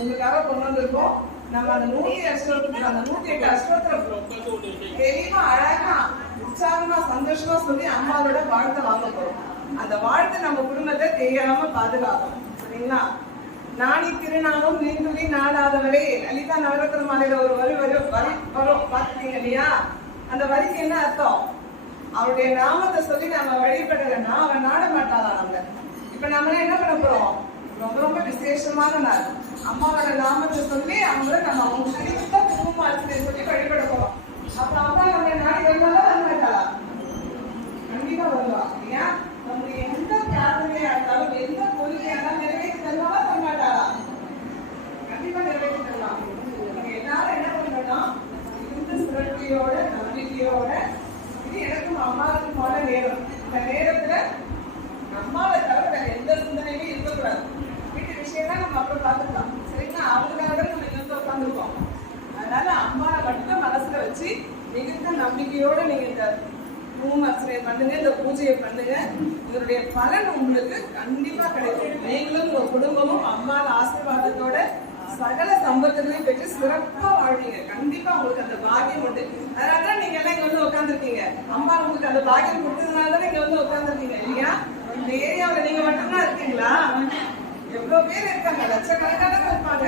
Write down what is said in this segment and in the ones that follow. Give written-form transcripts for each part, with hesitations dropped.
உங்களுக்காக கொண்டு வந்திருக்கோம். நம்ம அந்த 108 அஷ்டோத்திரம் தெளிவா அழகா உற்சாகமா சந்தோஷமா சொல்லி அம்மாவோட வாழ்த்தை வாங்க போறோம். அந்த வாழ்த்தை நம்ம குடும்பத்தை தெரியாம பாதுகாக்கணும். சரிங்களா? நாணி திருநாமம் நீந்துளி நாடாதவரே லலிதா நவரத்ன மாலையில ஒரு வரி வரும் பாத்துட்டீங்க இல்லையா? அந்த வரிக்கு என்ன அர்த்தம்? அவருடைய நாமத்தை சொல்லி நம்ம வழிபடலைன்னா அவன் நாட மாட்டாதான் நம்ம. இப்ப நம்ம என்ன பண்ண போறோம்? ரொம்ப ரொம்ப விசேஷமான நாள். அம்மாவோட நாமத்தை சொல்லி அவங்கள நம்ம அவங்க பிடித்த குங்குமார்த்தனை சொல்லி வழிபட போறோம். அப்ப அம்மா நம்ம நாடி வருவாங்களா வர மாட்டாளா? கண்டிப்பா வருவா. இல்லையா? நம்முடைய எந்த பிரார்த்தனையா இருந்தாலும் எந்த கோரிக்கையா இருந்தாலும் நிறைவேற்றி தருவாங்களா தர மாட்டாளா? கண்டிப்பா நிறைவேற்றி தரலாம். நம்ம எல்லாரும் என்ன பண்ணணும்னா இந்த சிறப்பியோட நம்பிக்கையோட இது எனக்கும் அம்மாவுக்குமான நேரம். இந்த நேரத்துல அம்மாவை தவிர வேற எந்த சிந்தனையுமே இருக்கக்கூடாது. வீட்டு விஷயம்லாம் நம்ம அப்புறம் பார்த்துக்கலாம். சரிங்களா? அவங்களுக்காக நம்ம இங்க வந்து உட்காந்துருக்கோம். அதனால அம்மாவை மட்டும் மனசுல வச்சு மிகுந்த நம்பிக்கையோட நீங்க இந்த அர்ச்சனை பண்ணுங்க, இந்த பூஜையை பண்ணுங்க. இதனுடைய பலன் உங்களுக்கு கண்டிப்பா கிடைக்கும். நீங்களும் உங்க குடும்பமும் அம்மாவோட ஆசீர்வாதத்தோட சகல சம்பத்துகளையும் பெற்று சிறப்பா வாழ்வீங்க. கண்டிப்பா உங்களுக்கு அந்த பாக்கியம் உண்டு. அதனாலதான் நீங்க எல்லாம் இங்க வந்து உட்காந்துருக்கீங்க. அம்மா உங்களுக்கு அந்த பாக்கியம் கொடுத்ததுனாலதான் நீங்க வந்து உட்காந்துருக்கீங்க இல்லையா? இந்த ஏரியாவில நீங்க மட்டும்தான் இருக்கீங்களா? எவ்வளவு பேர் இருக்காங்க, லட்சக்கணக்கான இருப்பாங்க.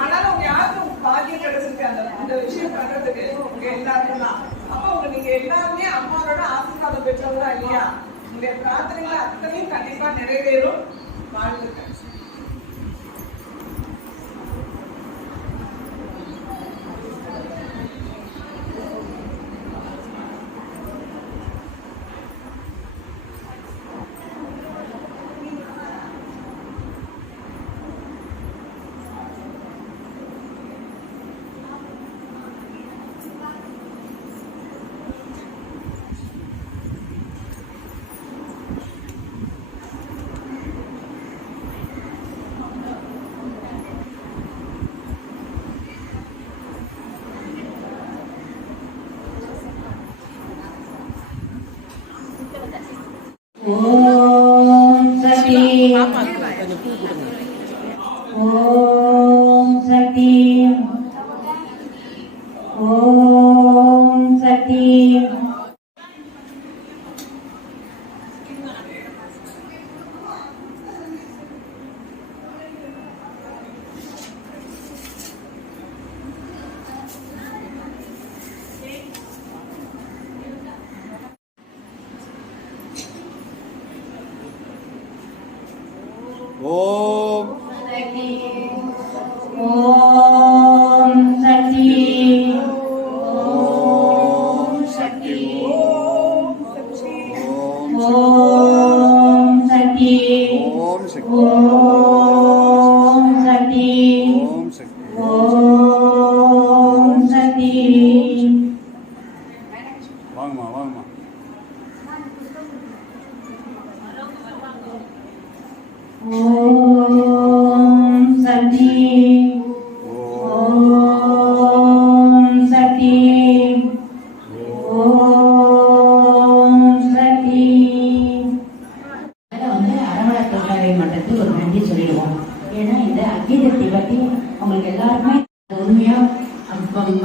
ஆனாலும் உங்க யாருக்கும் பாக்கியம் கிடைச்சிருக்கு அந்த விஷயம் பண்றதுக்கு உங்க எல்லாருக்கும் தான். அப்ப நீங்க எல்லாருமே அம்மாவோட ஆசீர்வாதம் பெற்றவங்களா இல்லையா? உங்க பிரார்த்தனைகளை அத்தனையும் கண்டிப்பா நிறைவேறும். வாழ்த்துக்கள். ஓம் சக்தி ஓம் சக்தி ஓம் சக்தி ஓம் ஓம் சக்தி ஓம் சக்தி ஓம் சக்தி ஓம் சக்தி ஓம் சக்தி ஓம் சக்தி ஓம் சக்தி வாங்கம்மா ஓம் சக்தி ஓம் சக்தி ஓம் சக்தி. அரவணை தொழிலாளர் மன்றத்துக்கு ஒரு நன்றி சொல்லிடுவோம். ஏன்னா இந்த அக்கீதத்தை பற்றி அவங்களுக்கு எல்லாருமே உண்மையா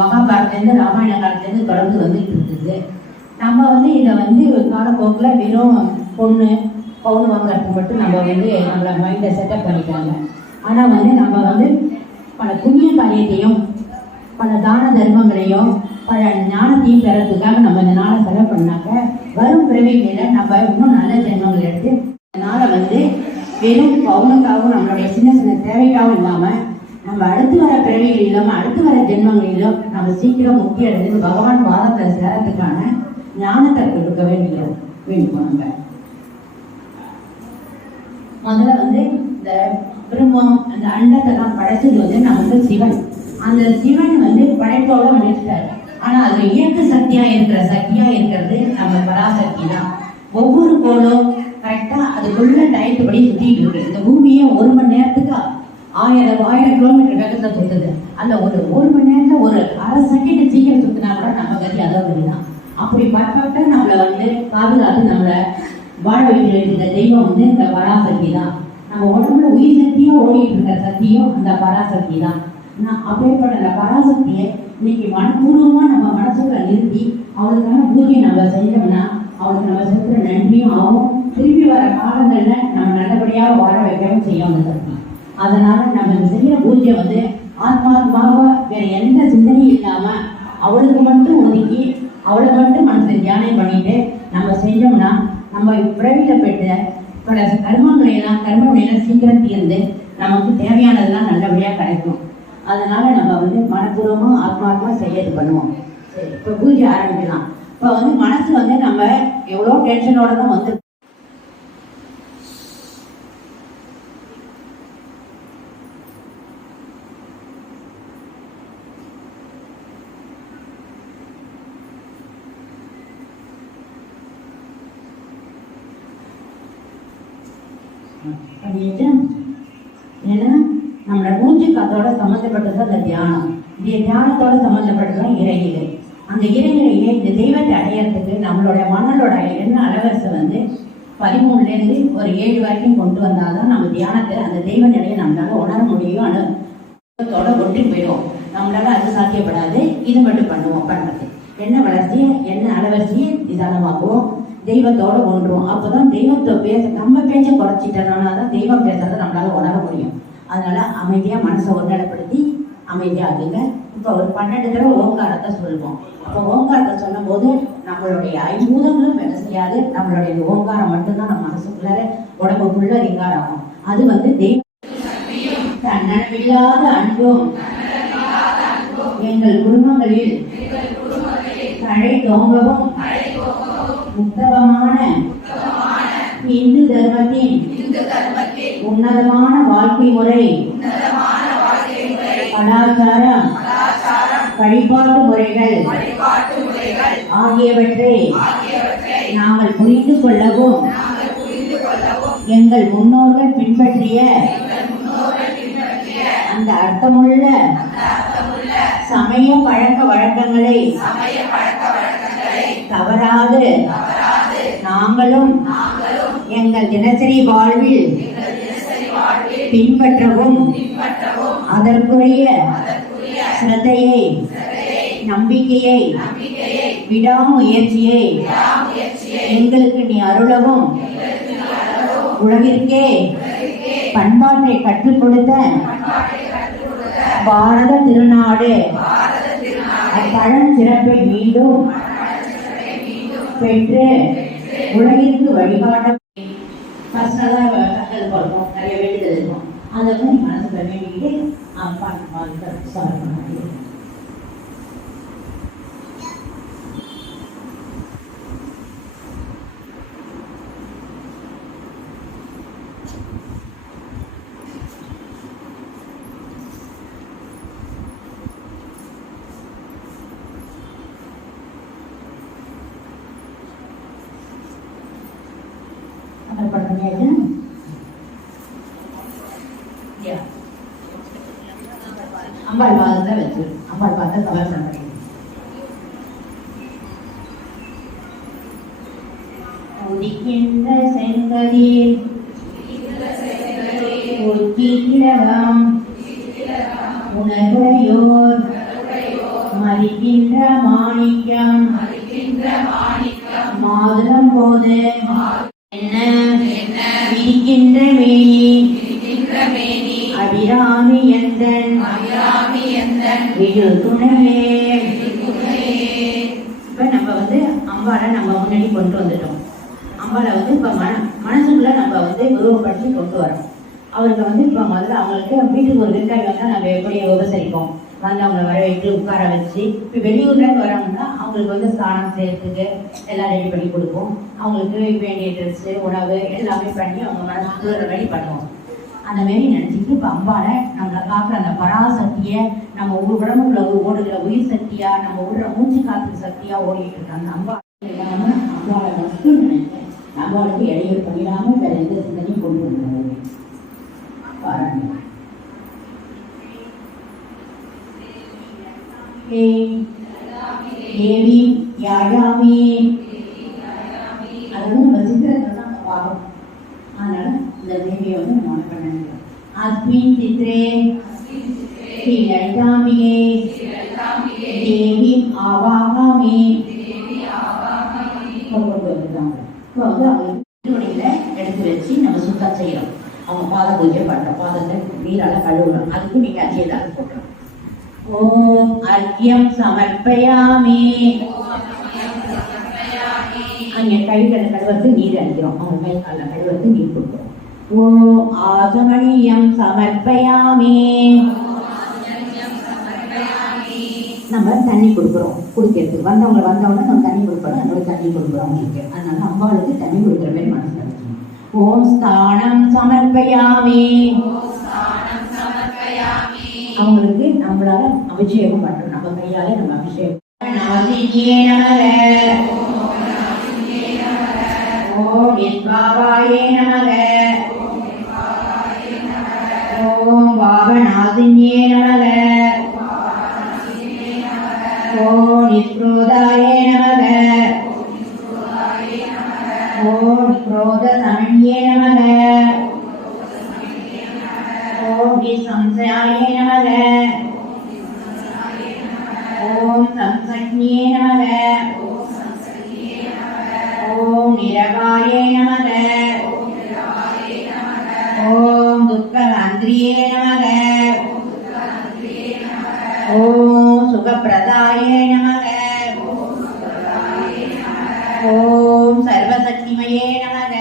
மகாபாரத்திலேருந்து ராமாயண காலத்திலேருந்து தொடர்ந்து வந்துட்டு இருக்குது. நம்ம இதை காலப்போக்கில் வெறும் பவுன் வாங்குறதுக்கு மட்டும் நம்ம நம்மளை மைண்டை செட்டப் பண்ணிட்டாங்க. ஆனால் நம்ம பல புண்ணிய காரியத்தையும் பல தான தர்மங்களையும் பல ஞானத்தையும் பெறத்துக்காக நம்ம இந்த நாளை செலவு பண்ணாக்க வரும் பிறவியில நம்ம இன்னும் நல்ல ஜென்மங்கள் எடுத்து இந்த நாளை வெறும் பவுனுக்காகவும் நம்மளுடைய சின்ன சின்ன தேவைக்காகவும் இல்லாமல் நம்ம அடுத்து வர பிறவிகள் இல்லாமல் அடுத்து வர ஜென்மங்களிலும் நம்ம சீக்கிரம் முக்கிய அடைந்து பகவான் பாதத்தை சேரத்துக்கான ஞானத்தை கொடுக்க வேண்டிப்போம். நம்ம முதல்ல இந்த பிரம்மம் அந்த அண்டத்தெல்லாம் படைச்சது நம்ம சிவன். அந்த சிவன் படைப்போட முடிச்சிட்டாரு. ஆனா அது இயக்க சக்தியா இருக்கிறது நம்ம பராசக்தி தான். ஒவ்வொரு கோளும் கரெக்டா அதுக்குள்ள டயத்துப்படி சுத்திட்டு இருக்கு. இந்த பூமியை 1 மணி நேரத்துக்கு 1000 கிலோமீட்டர் வேகத்துல சுத்துது. அந்த ஒரு மணி நேரத்துல ஒரு அரை செகண்ட் சீக்கிரம் சுத்தினா கூட நம்ம கதி அதாவது தான். அப்படி பர்ஃபெக்டா நம்மளை பாதுகாத்து நம்மளை வாழ வைக்க வேண்டிய தெய்வம் இந்த பராசக்தி தான். நம்ம உடம்புல உயிர் சக்தியா ஓடிட்டு இருக்க சக்தியும் அந்த பராசக்தி தான். அப்பேற்பட்ட அந்த பராசக்தியை இன்னைக்கு மனப்பூர்வமா நம்ம மனசுக்குள்ள நிறுத்தி அவளுக்கான பூஜையை நம்ம செஞ்சோம்னா அவளுக்கு நம்ம செலுத்துற நன்றியும் ஆகும். திருப்பி வர காலங்கள்ல நம்ம நல்லபடியா வாழ வைக்கவும் செய்யும் அந்த சக்தி. அதனால நம்ம செய்யற பூஜை வந்து ஆத்மாத்மாக வேற எந்த சிந்தனையும் இல்லாம அவளுக்கு மட்டும் ஒதுக்கி அவளை மட்டும் மனசை தியானம் பண்ணிட்டு நம்ம செஞ்சோம்னா நம்ம பிறவில பெற்ற பல கர்மங்களையெல்லாம் சீக்கிரம் தீர்ந்து நமக்கு தேவையானதெல்லாம் நல்லபடியா கிடைக்கும். அதனால நம்ம வந்து மனப்பூர்வமா ஆத்மாத்மா செய்யறது பண்ணுவோம். சரி, இப்ப பூஜை ஆரம்பிக்கலாம். இப்ப வந்து மனசு வந்து நம்ம எவ்வளவு டென்ஷனோட தான் வந்து ஏன்னா நம்மளோட மூச்சு காத்தோட சம்மந்தப்பட்டது அந்த தியானம். இந்த தியானத்தோட சம்மந்தப்பட்டதுதான் இறைநிலை. அந்த இறைநிலையை இந்த தெய்வத்தை அடையிறதுக்கு நம்மளோட மனதோட என்ன அலவரிசை வந்து 13லேருந்து ஒரு 7 வரைக்கும் கொண்டு வந்தால்தான் நம்ம தியானத்தை அந்த தெய்வ நிலையை நம்மளால உணர முடியும். அனுபவத்தோட ஒற்றி போயிடும். நம்மளால அது சாத்தியப்படாது. இது மட்டும் பண்றது என்ன வளர்ச்சியை என்ன அலவரிசையை நிதானமாக்குவோம், தெய்வத்தோட ஒன்றும். அப்போதான் தெய்வத்தை நம்ம பேச்சை குறைச்சிட்டோம்னா தான் தெய்வம் பேசுறதை நம்மளால உணர முடியும். அதனால அமைதியா மனசை ஒருநிலைப்படுத்தி அமைதியா ஆகுங்க. இப்போ ஒரு 12 தடவை ஓங்காரத்தை சொல்லுவோம். அப்போ ஓங்காரத்தை சொல்லும் போது நம்மளுடைய 5 பூதங்களும் வேலை செய்யாது. நம்மளுடைய ஓங்காரம் மட்டும்தான் நம்ம மனசுக்குள்ளார உடம்புக்குள்ள ரிங்கார் ஆகும். அது வந்து தெய்வம் தன்னலமில்லாத அன்பும் எங்கள் குடும்பங்களில் தழை தோங்கவும் உத்தமமான இந்து தர்மத்தின் உன்னதமான வாழ்க்கை முறை கலாச்சாரம் வழிபாட்டு முறைகள் ஆகியவற்றை நாங்கள் புரிந்து கொள்ளவும் எங்கள் முன்னோர்கள் பின்பற்றிய அந்த அர்த்தமுள்ள சமய பழக்க வழக்கங்களை தவறாது நாங்களும் எங்கள் தினசரி வாழ்வில் பின்பற்றவும் அதற்குரிய சிரத்தையை நம்பிக்கையை விடாமுயற்சியை எங்களுக்கு நீ அருளவும் உலகிற்கே பண்பாட்டை கற்றுக் கொடுத்த பாரத திருநாடு அப்பழம் சிறப்பை மீண்டும் பெற்று உலகிற்கு வழிகாட்ட பர்சனலாக கற்றல் பார்ப்போம். நிறைய வேண்டுதல் இருக்கும். அதை வந்து மனசுல வேண்டிக்கிட்டு அம்பாள் பாதத்தை வச்சு அம்பாள் பாதத்தை சமர்ப்பணம் பண்ணி உதிக்கின்ற செங்கதிர் உச்சிக்கிழவம் உணர்வுடையோர் மதிக்கின்ற மாணிக்கம் மாதுளம் போது என்ன விரிக்கின்ற மேனி அபிராமி எந்தன் விடு துணையே. இப்ப நம்ம வந்து அம்பாளை நம்ம முன்னாடி கொண்டு வந்துட்டோம். அம்பாளை வந்து இப்ப மனசுக்குள்ள நம்ம வந்து உருவப்படுத்தி கொண்டு வரோம். அவருக்கு வந்து இப்ப முதல்ல அவங்களுக்கு வீட்டுக்கு ஒரு விருந்தாளி வந்தா நம்ம எப்படி உபசரிப்போம், வந்து அவங்களை வர வைத்து உட்கார வச்சு. இப்போ வெளியூர்ல இருந்து வரவங்கன்னா அவங்களுக்கு வந்து ஸ்நானம் செய்யறதுக்கு எல்லாம் ரெடி பண்ணி கொடுப்போம். அவங்களுக்கு வேண்டிய ட்ரெஸ்ஸு உணவு எல்லாமே பண்ணி அவங்க மனசுக்கு ரெடி பண்ணுவோம். அந்த மாரி நினைச்சிட்டு இப்போ அம்பாளை நம்மளை காக்குற அந்த பராசக்தியை நம்ம உடம்புக்குள்ள ஓடுகிற உயிர் சக்தியா நம்ம விடுற மூச்சு காத்து சக்தியா ஓடிட்டு இருக்க அந்த அம்பாளை மட்டும் நினைச்சேன். அம்பாளுக்கு இடையூறு பண்ணிடாம வேற எந்த சிந்தனையும் கொண்டு வந்தாங்க. பாருங்க, தேவி யாழாமி அது வந்து நம்ம சித்திரத்தை தான் பார்க்கணும். அதனால இந்த தேவியை வந்து நம்ம अस्मिन् चित्रे श्री ललिताम्बिके देवीम् आवाहयामि. எடுத்து வச்சு நம்ம சுத்தம் செய்யறோம். அவங்க பாத பூஜை பண்றோம். பாதத்தை நீரால கழுவுறோம். அதுக்கு நீங்க அஜயதார போட்டுறோம். ஓம் அர்க்யம் சமர்ப்பயாமி. அங்க கைகளை கழுவுறது நீர் அடிக்கிறோம். அவங்க கை கால கழுவுறது நீர் கொடுக்குறோம். ஓம் ஆசமணியம் சமர்ப்பயாமி. நம்ம தண்ணி கொடுக்குறோம். குடிக்கிறதுக்கு வந்தவங்க நம்ம தண்ணி கொடுக்குறோம். அதோட தண்ணி கொடுக்குறோம் அவங்களுக்கு. அதனால அம்பாளுக்கு தண்ணி கொடுக்குற மாதிரி மனசு நடக்கணும். ஓம் ஸ்தானம் சமர்ப்பயாமி. அவங்களுக்கு நம்மளால அபிஷேகம் பண்றோம். நம்ம கையால நம்ம அபிஷேகம். நாசியே நமக. ஓம் நித்வாபாயே நமக. ஓம் வாவநாசின்யே நமக. ஓம் நிஸ்ரோதாயே நமக. ஓம் क्रोध समन्ये नमः. ओम निसंशयाय नमः. ओम संसज्ञे नमः. ओम निरवाय नमः. ओम दुःखहन्त्रिये नमः. ओम सुखप्रदाय नमः. ओम सर्वशक्तिमये नमः.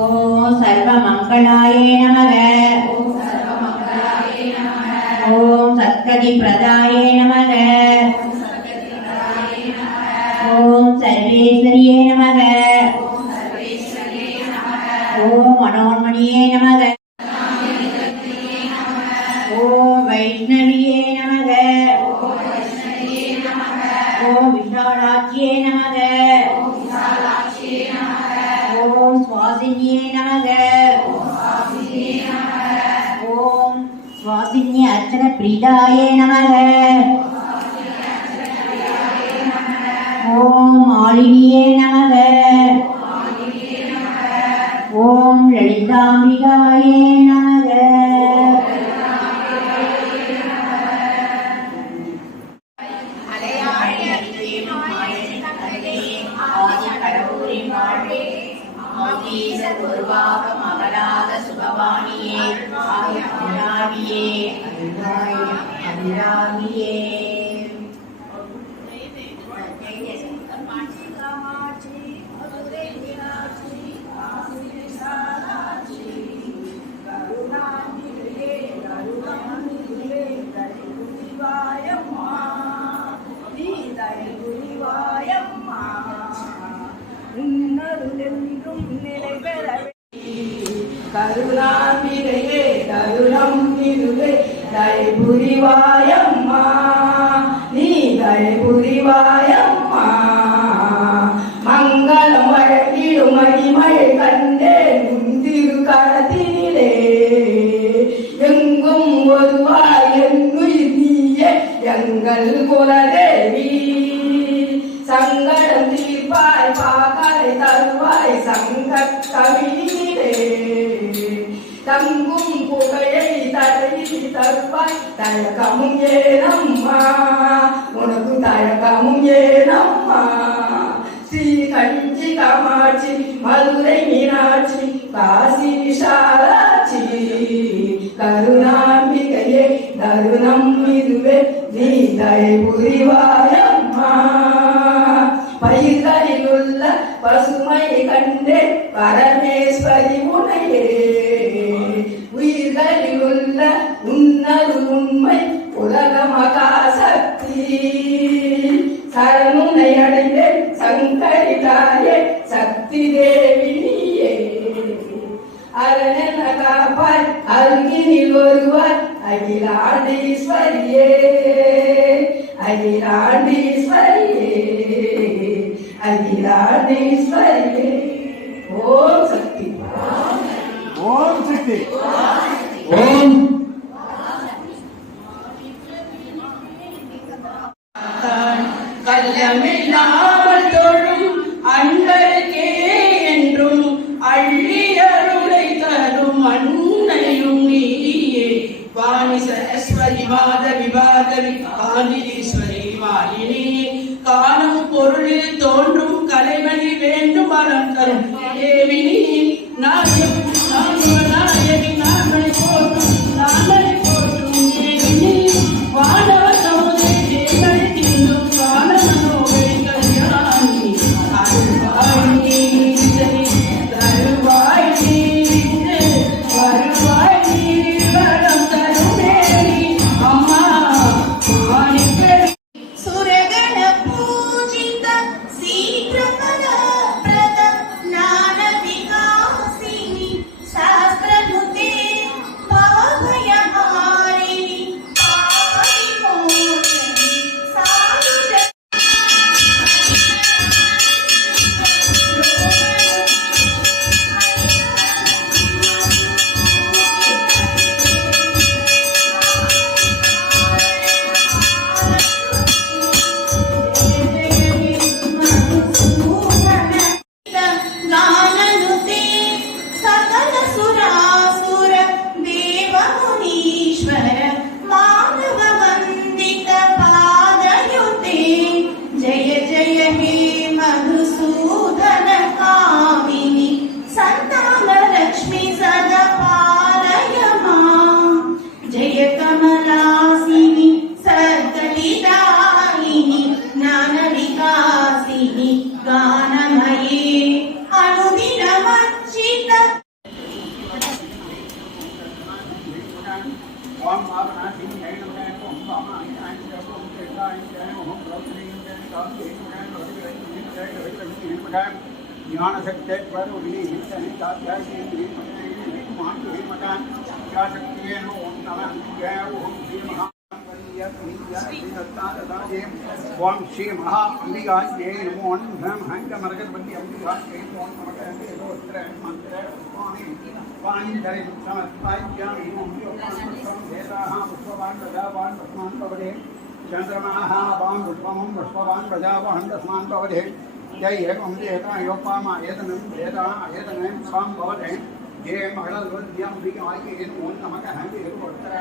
ओम सर्वमंगलाय नमः. ओम सत्कतिप्रदाय नमः. ओम सर्वेश्वर्ये नमः. ओम मनोन्मणिये नमः. ओम वैष्णव्ये नमः. ओम विशालाक्ष्ये नमः. ओम स्वासिन्ये नमः. ओम स्वासिन्ये अर्चन प्रीदाय नमः. ओम मालिन्ये नमः. ओम ललिताम्बिकाय नमः. மகளாத சுபவாணியே அபிராமியே அபிராமியே. உன்னருளென்றும் நிலை பெற கருணாம்பிகையே கருணம் திருவே தயை புரிவாயம்மா. நீ தயை புரிவாயம்மா. மங்களம் வழங்கிடும் மகிமழை கண்டேன் திரு கரத்தினிலே. எங்கும் ஒருவாய் என்னுயிர் நீயே எங்கள் குலதேவி. சங்கடம் தீர்ப்பாய் பாகலை தருவாய் சங்கத் கவினிலே. தங்கும் புகையை தடவி தருவாய் தயக்கமும் ஏனம்மா. உனக்கு தயக்கமும் ஏனம்மா. ஸ்ரீ கஞ்சி காமாட்சி மதுரை மீனாட்சி காசி விசாலாட்சி கருணாம்பிகையே தருணம் இதுவே நீ தயை புரிவாயம்மா. பயிர்களில் உள்ள பசுமை கண்டே பரமேஸ்வரி உனையே. உயிர்களில் உள்ள உன்னரு உண்மை உலக மகாசக்தி. சரணுனை அடைந்தேன் சங்கரி தாயே சக்தி தேவி நீயே. அரணென காப்பாய் அருகினில் ஒருவர் அகிலாண்டீஸ்வரியே அகிலாண்டீஸ்வரியே அகிலாண்டீஸ்வரியே. ஓம் சக்தி ஓம் சக்தி ஓம். கள்ளமில்லாமல் தொழும் அன்பருக்கே விவாத விவாதவி காலீஸ்வரி மாலினி காணும் பொருளில் தோன்றும் கலைமணி வேண்டும் வரம் தரும் தேவினி நாயகி நாயகி நாமனை போற்றும் நாமனை போற்றும் தேவினி வானவ சமுதை தேவனை தின்னும் கால மனோகை கல்யாணி அருள்வாய் நீ தருவாய் நீ வருவாய் நீ வரம் தரும் தேவி அம்மா மாணிக்கடி सुरगण पूजित शीघ्रफल प्रद ज्ञान विकासिनी शास्त्रनुते भवभयहारिणी पापविमोचनी साधु गाननुते सकल सुरासुर देव मुनीश्वर मानव वंदित पादयुते जय जय हे मधुसूदन कामिनी संतान लक्ष्मी सदा पालय मां जय कमलासिनी सद्गतिदायिनी ज्ञान विकासिनी गानमये अनुदिनमर्चित ओम आत्मा सिंह जय नमः ओम बामा आय जय ओम तेजा जय ओम ब्रह्मणि जय काम जय नमः जय जय ज्ञान शक्ति पर उन्हीं हिंसने तात्या जय मान के मकान क्या शक्ति है ओम नमः जय ओम श्री महा ओम श्री महा अंबिका जय नमो ओम हंक मरगदवती अंबिका जय ओम नमः गोत्र मंत्र स्वामी पानी धरे समर्पयामि ओम वेदाः पुष्पवान् प्रजावान् तस्मान् भवते चन्द्रमाः वान् पुष्पमं पुष्पवान् प्रजावान् तस्मान् भवते जय एवं देवता योपामा एतनं वेदा एतनं स्वां भवते जय मङ्गलवद्यां विकाय ओम नमः हंक गोत्र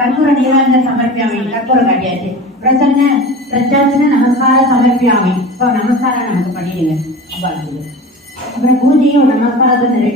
कर्पूर नीराजन समर्पयामि कर्पूर काटियाச்சு பிரசன்ன பிரச்சாசன நமஸ்கார சமர்ப்பியாமி இப்போ நமஸ்காரம் நமக்கு பண்ணிடுங்க அப்புறம் பூஜையும் நமஸ்காரத்தை